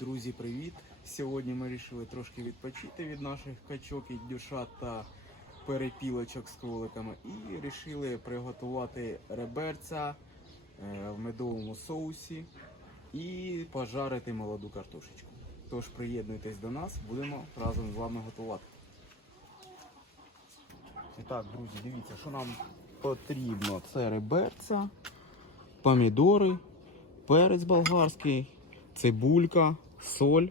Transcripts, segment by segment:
Друзі, привіт! Сьогодні ми вирішили трошки відпочити від наших качок і дюшат та перепілочок з кроликами і вирішили приготувати реберця е, в медовому соусі і пожарити молоду картошечку. Тож приєднуйтесь до нас, будемо разом з вами готувати. І так, друзі, дивіться, що нам потрібно. Це реберця, помідори, перець болгарський, цибулька, соль,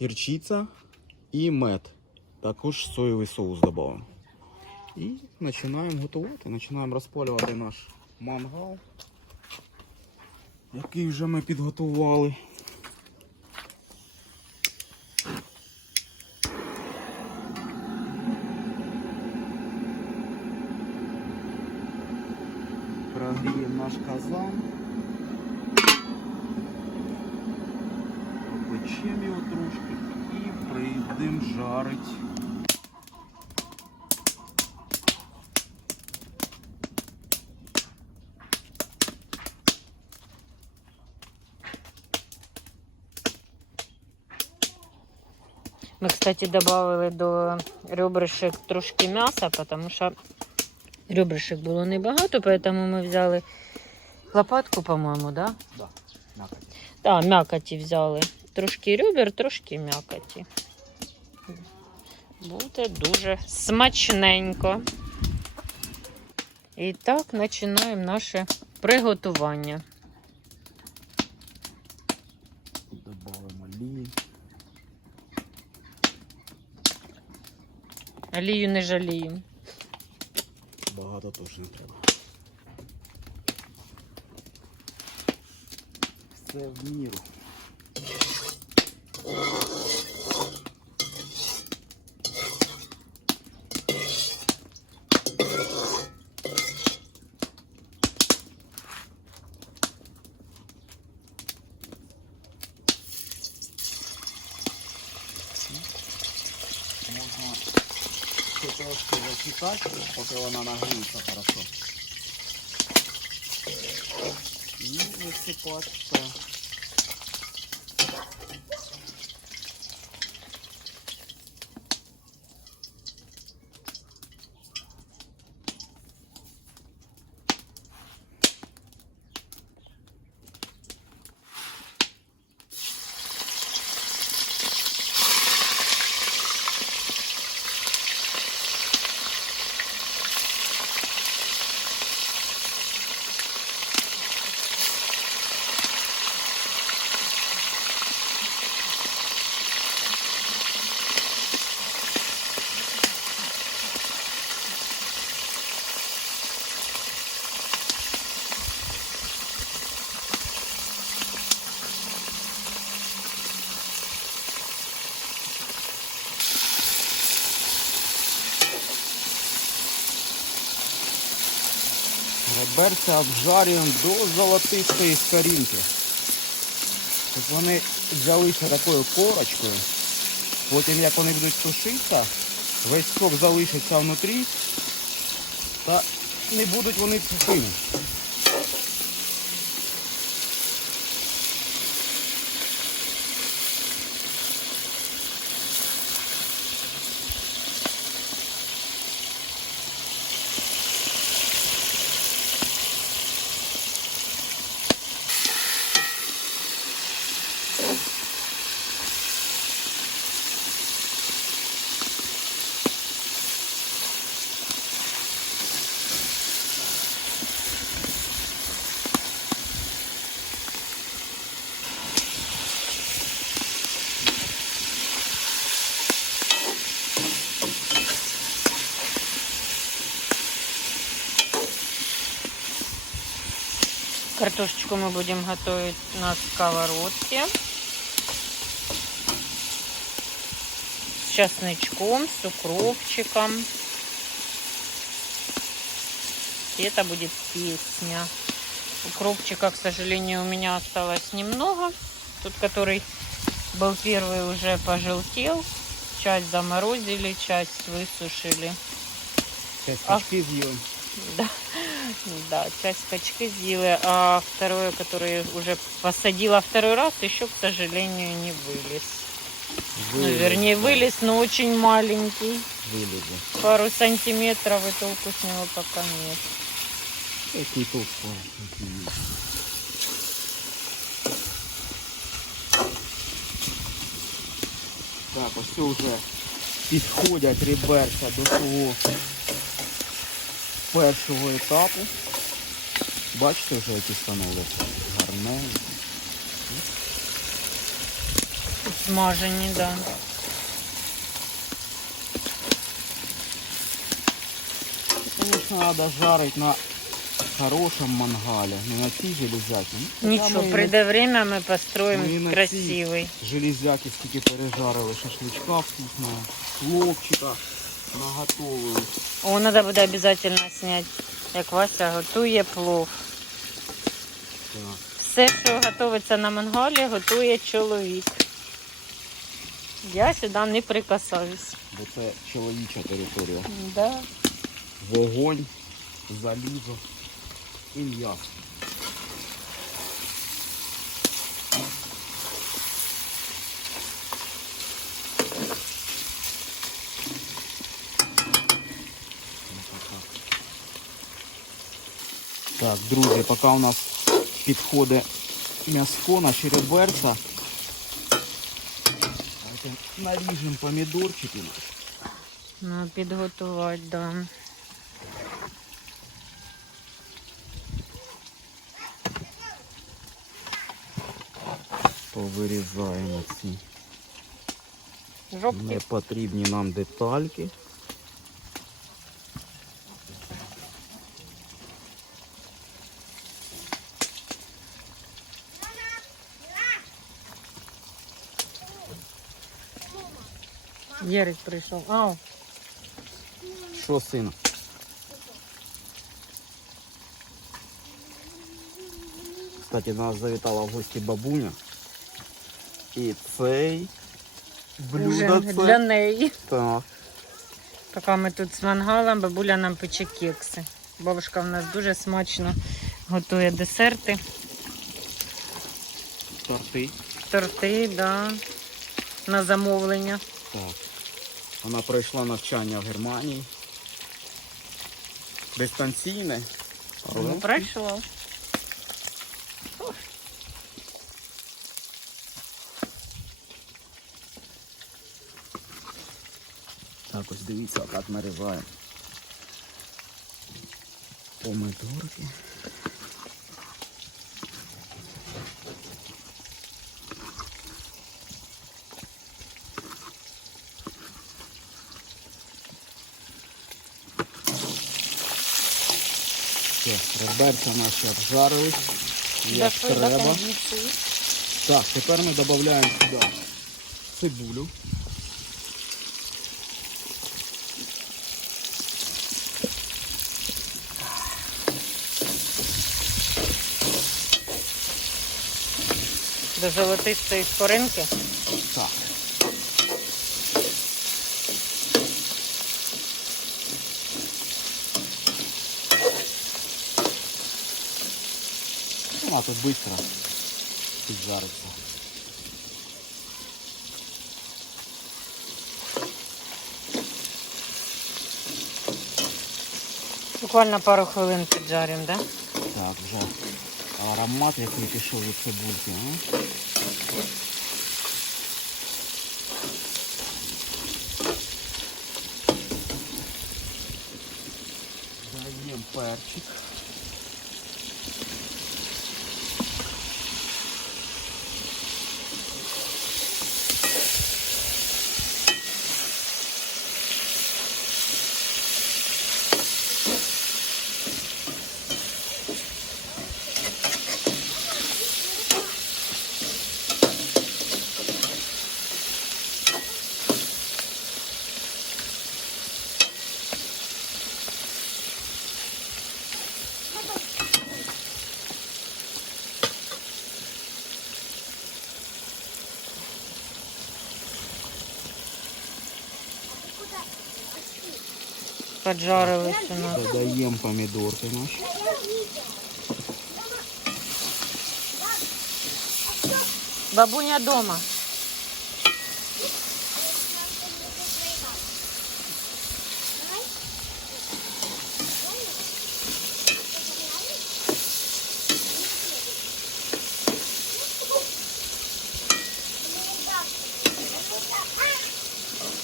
гірчиця і мед. Також соєвий соус додамо. І починаємо готувати. Починаємо розпалювати наш мангал, який вже ми підготували. Прогріємо наш казан. Пропечемо його трошки і прийдемо жарить. Ми, кстати, додали до ребрышек трошки м'яса, тому що ребрышек було небагато, тому ми взяли лопатку, по-моєму, да? Да, м'якоть. Так, м'якоті взяли. Трошки ребер, трошки м'якоті. Буде дуже смачненько. І так починаємо наше приготування. Добавимо олії. Олію не жалію. Багато теж не треба. Все в міру. Можна ще зачекати, поки вона нагріється хорошо. І висипати все. Реберця обжарюємо до золотистої скорінки. Щоб вони взялися такою корочкою. Потім як вони будуть сушитися, весь сок залишиться внутрі та не будуть вони сухими. Картошечку мы будем готовить на сковородке. С чесночком, с укропчиком. И это будет песня. Укропчика, к сожалению, у меня осталось немного. Тут, который был первый, уже пожелтел. Часть заморозили, часть высушили. Сейчас А. з'їли. Да. Да, часть качки съели, а второе, которое уже посадила второй раз, еще, к сожалению, не вылез. Ну, вернее, вылез, но очень маленький. Вилізе. Пару сантиметров, и толку с него пока нет. Який тут який є. Так, ось це вже підходять реберця до свого першого етапу. Бачите вже які становляться? Гарненькі. Смажені, да. Конечно, надо жарить на хорошем мангале, не на цій железяки. Ну, ми на придет время, мы построим Ну красивый. Железяки скільки пережарили шашличка вкусного, хлопчика наготовили. О, надо буде обязательно снять, як Вася готує плов. Так. Все, що готується на мангалі, готує чоловік. Я сюди не прикасаюсь. Бо це чоловіча територія. Да. Вогонь, залізо і м'ясо. Так, друзі, поки у нас підходить м'яско на череберця. Давайте наріжемо помідорчики. Ну, підготувати, да. Повирізаємо ці Жовті. непотрібні нам детальки. Єрик прийшов. Ау. Що, син? Кстати, до нас завітала в гості бабуня. І цей блюдо Ужин це. для неї. Так. Поки ми тут з мангалом, бабуля нам пече кекси. Бабушка в нас дуже смачно готує десерти, Торти. торти, да, на замовлення. Так. Вона пройшла навчання в Германії. Дистанційне. Ну, пройшло. Так, ось дивіться, так нарізаємо. Помидорки. Реберця наші обжарились. Як треба. Так, тепер ми додаємо сюди цибулю. До золотистої скоринки. Так. А тут швидко піджариться. Буквально пару хвилин піджаримо, да? Так, вже аромат, який пішов від цибульки. А? Даємо перчик. Поджарились у нас. Додаємо помідорки наші. Бабуня дома.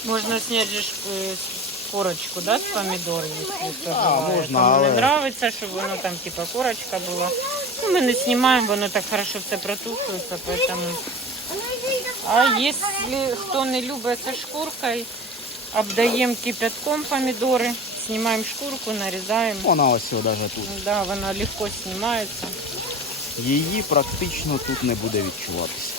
Можно снять же ж, э, корочку, да, кто Да, желает. можна, Кому не але- нравится, щоб воно там типа корочка була. Ну, ми не знімаємо, воно так хорошо все протушується, поэтому... А если хто не любить со шкуркой, обдаємо кипятком помідори, знімаємо шкурку, нарізаємо. Вона ось навіть тут. Да, вона легко знімається. Її практично тут не буде відчуватися.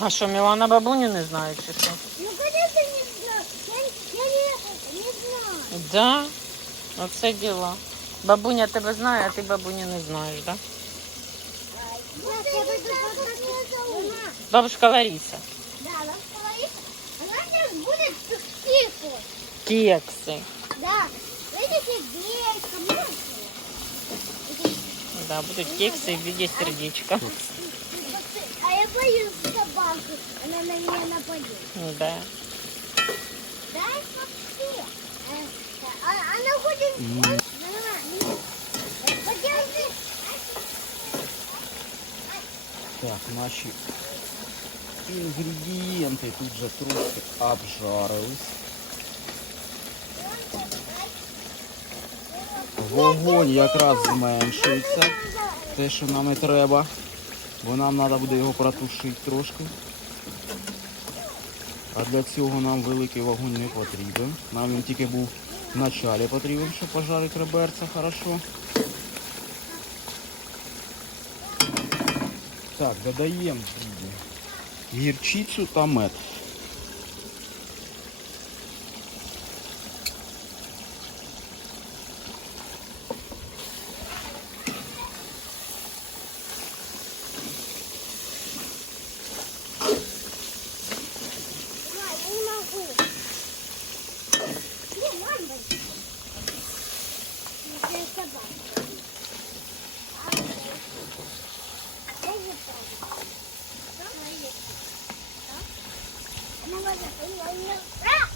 А що, Мілана бабуню не знає чи що? Ну конечно не знаю. Я, я не, не знаю. Да, оце діла. Бабуня тебе знає, а ти бабуню не знаєш, да? Вот я бы как меня зовут. Бабушка Лариса. Да, она говорит, она сейчас будет тихо. Кекси. Да. Видите, гречка, много. Да, будуть кекси в виде сердечка. Боюсь собаку, она на меня нападет. Да. Дай вообще. Э, а- Она хочет... М. Подержи. Так, наші інгредієнти тут вже трошки обжарились. Вогонь якраз зменшується. Те, що нам і треба. Бо нам треба буде його протушити трошки. А для цього нам великий вогонь не потрібен. Нам він тільки був в началі потрібен, щоб пожарити реберця хорошо. Так, додаємо гірчицю та мед. Мама, я не могу. Не, мама. Я собака. А, я не помню. Да? Да? А!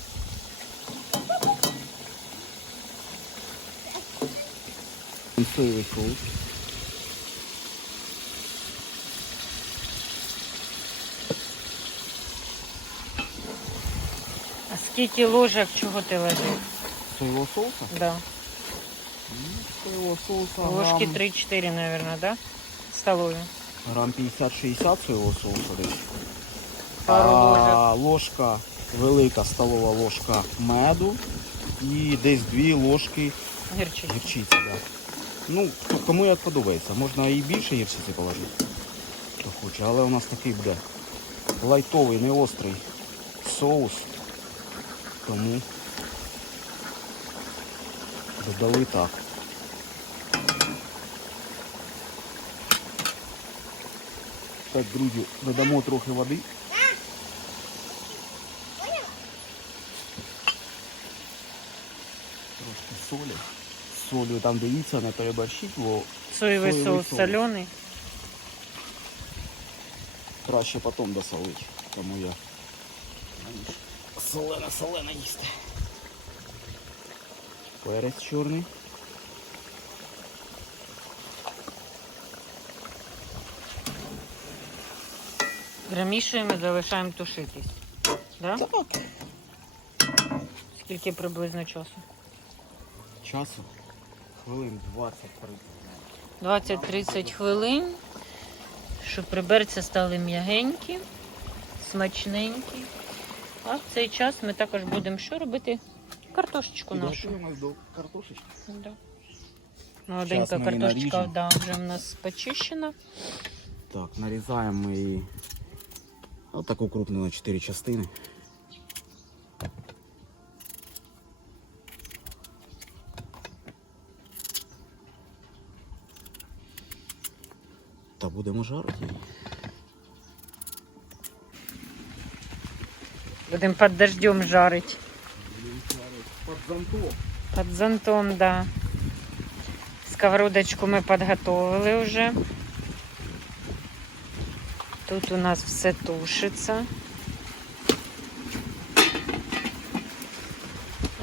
Соус. А скільки ложок чого ти ложив? Соєвого соуса? Да. Ну, соуса Ложки грам, 3-4, наверное, да? Столові. грам 50-60 соєвого соусу десь. А ложка, велика столова ложка меду і десь дві ложки Гірчички. гірчиці. Да. Ну, кому як подобається. Можна і більше гірчиці положити, хто хоче, але у нас такий буде лайтовий, не острий соус. Тому додали так. Так, друзі, додамо трохи води. Трошки солі. З Солью там дивіться, не переборщіть, бо Соєвий соус соус. солений. краще потім досолить. Тому я солена, солена їсти. Перець чорний. Замішуємо і залишаємо тушитись. Да? Так. Скільки приблизно часу? Часу хвилин 20-30. 20-30 хвилин, щоб приберці стали м'ягенькі, смачненькі. А в цей час ми також будемо що робити? Картошечку нашу. Підготуємось до картошечки. Да. Молоденька Щас картошечка да, вже в нас почищена. Так, нарізаємо її отак окрупнено на 4 частини. Та будемо жарити. Будемо під дождем жарити. Будемо жарити під зонтом. Під зонтом, да. Сковородочку ми підготовили вже. Тут у нас все тушиться.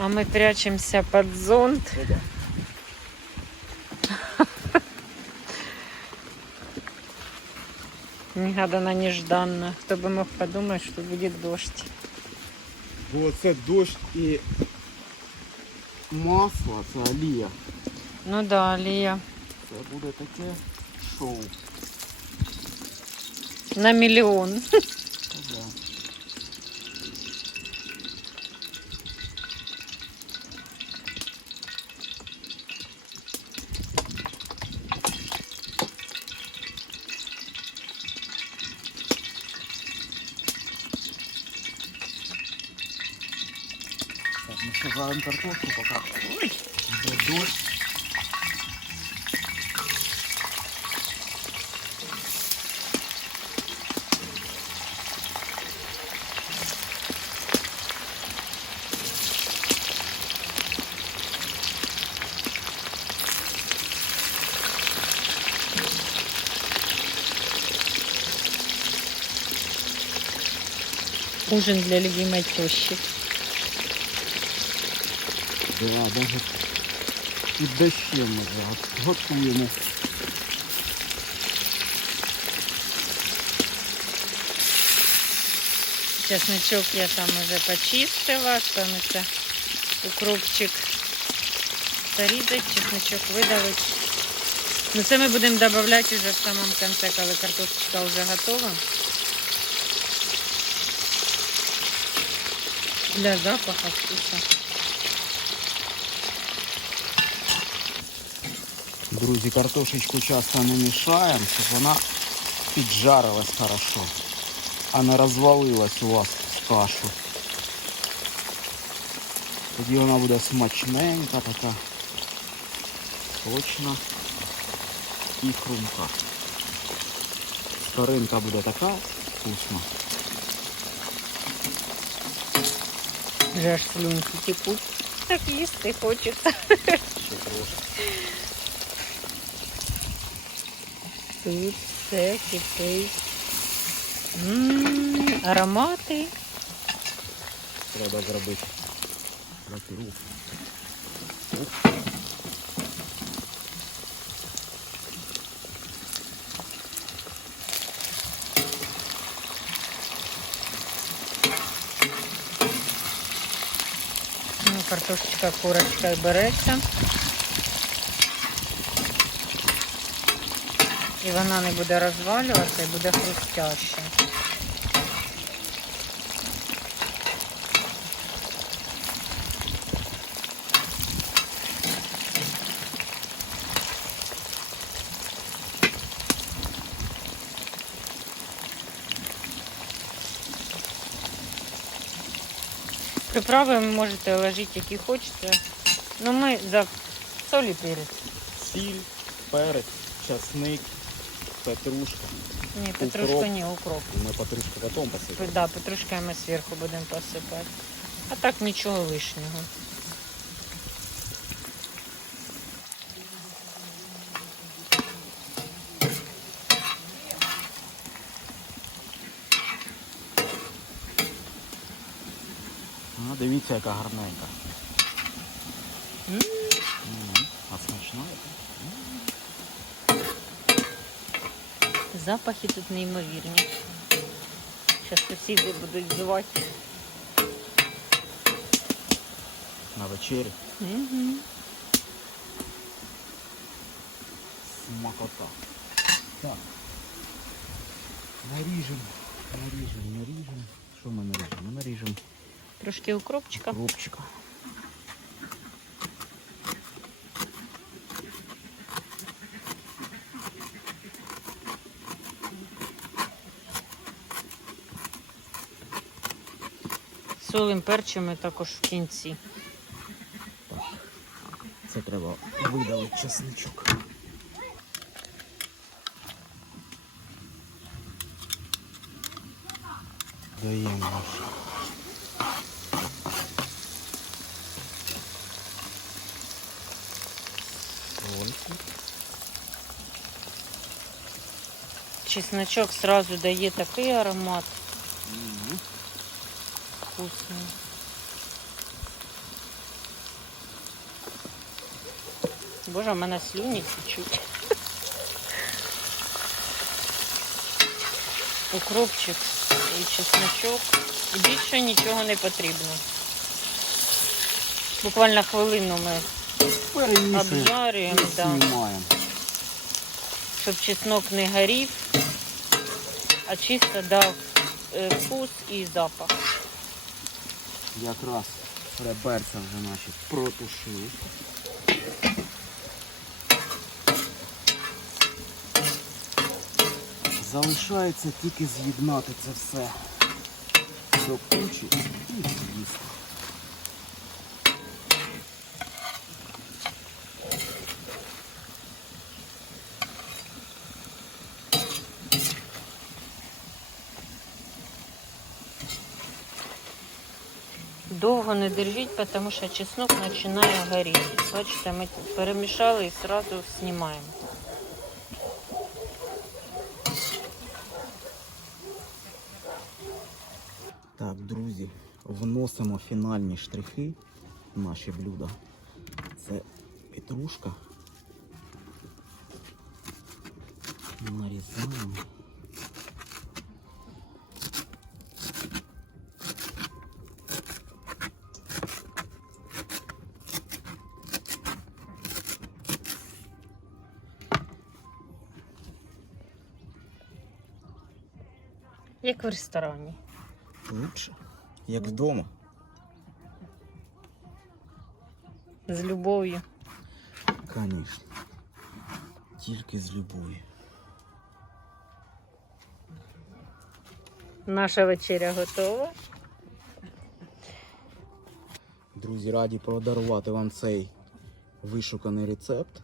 А ми прячемося під зонт. Опа. Негаданно, нежданно. Хто би мог подумати, що буде дощ. Бо це дощ і масло, це олія. Ну да, Лія. Це буде таке шоу. На мільйон. картошку, поки йде дощ. Ужин для любимой тещи. Да, даже під дощем ми готуємо. Чесничок я там уже почистила, станеться укропчик порізати, чесничок видавити. Ну це ми будемо додавати вже в самому кінці, коли картошечка вже готова. Для запаху вкуса. Друзі, картошечку часто не мішаємо, щоб вона піджарилась хорошо, а не розвалилась у вас в кашу. Тоді вона буде смачненька така, сочна і хрумка. Скоринка буде така вкусна. Вже аж слюнки текуть. Так їсти хочеться. Ще трошки. Тут все кипить. М, Аромати. Треба зробити. Ну, картошечка, курочка береться. І вона не буде розвалюватися і буде хрустяща. Приправи ви можете ложити, які хочете. Ну ми за соль і перець. Сіль, перець, часник, петрушка. Ні, петрушку Укроп. ні, укроп. Ми петрушку потім посипемо. Да, петрушкою ми зверху будемо посипати. А так нічого лишнього. А, дивіться, яка гарненька. М. Мгм. А смачна яка? Запахи тут неймовірні. Зараз сусіди будуть звати. На вечері. Угу. Смакота. Так. Наріжемо, наріжемо, наріжемо. Що ми наріжемо? Ми наріжемо Трошки укропчика. крупчика. солим перчимо також в кінці. Це треба видалити чесничок. Даємо. Сольку. Чесночок сразу дає такий аромат вкусний. Боже, в мене слюні течуть. Укропчик і чесночок. І більше нічого не потрібно. Буквально хвилину ми обжарюємо, да, щоб чеснок не горів, а чисто дав е, вкус і запах. Якраз реберця вже наші протушили. Залишається тільки з'єднати це все до кучі і Довго не держіть, тому що чеснок починає горіти. Бачите, ми перемішали і одразу знімаємо. Так, друзі, вносимо фінальні штрихи в наші блюда. Це петрушка. Нарізаємо. Як в ресторані. Лучше, як вдома. З любов'ю. Конечно. Тільки з любов'ю. Наша вечеря готова. Друзі, раді подарувати вам цей вишуканий рецепт.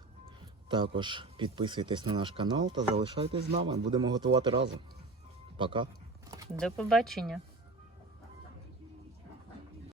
Також підписуйтесь на наш канал та залишайтесь з нами. Будемо готувати разом. Пока. До побачення.